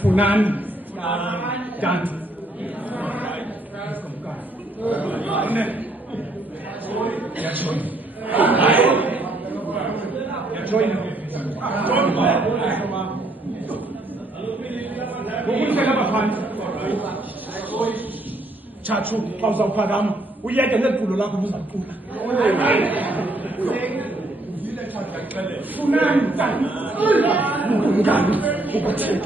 Funani Dante. Chachu, pausa uphakama uyeke negulo lakho uzaqula. Funani Dante. Ngani ukuthini?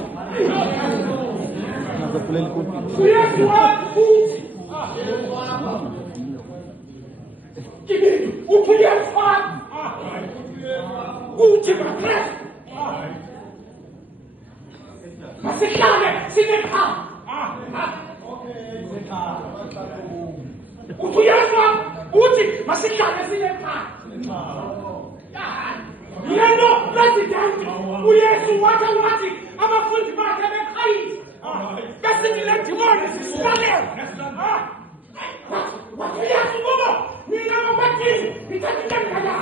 Yendo president uyesu wathi wathi abafundi bakhe bekhayisa bese dilethimoni sisibale wathi yesu ngoba mina ngabathini ngithatha ngala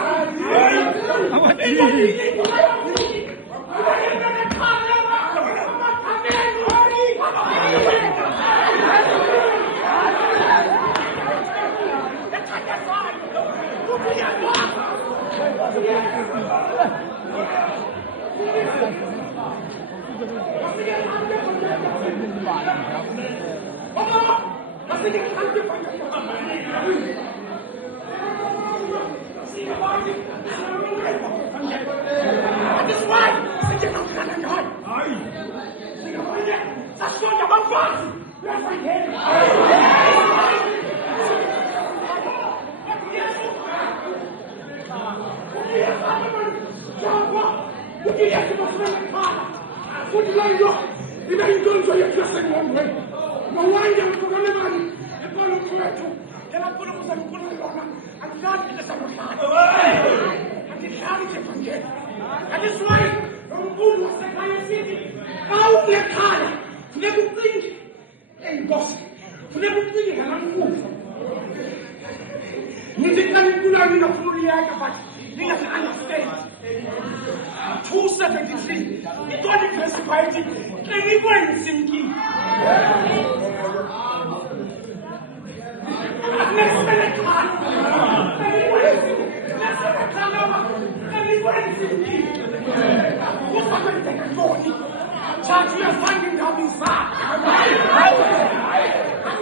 Chachi, you're finding how we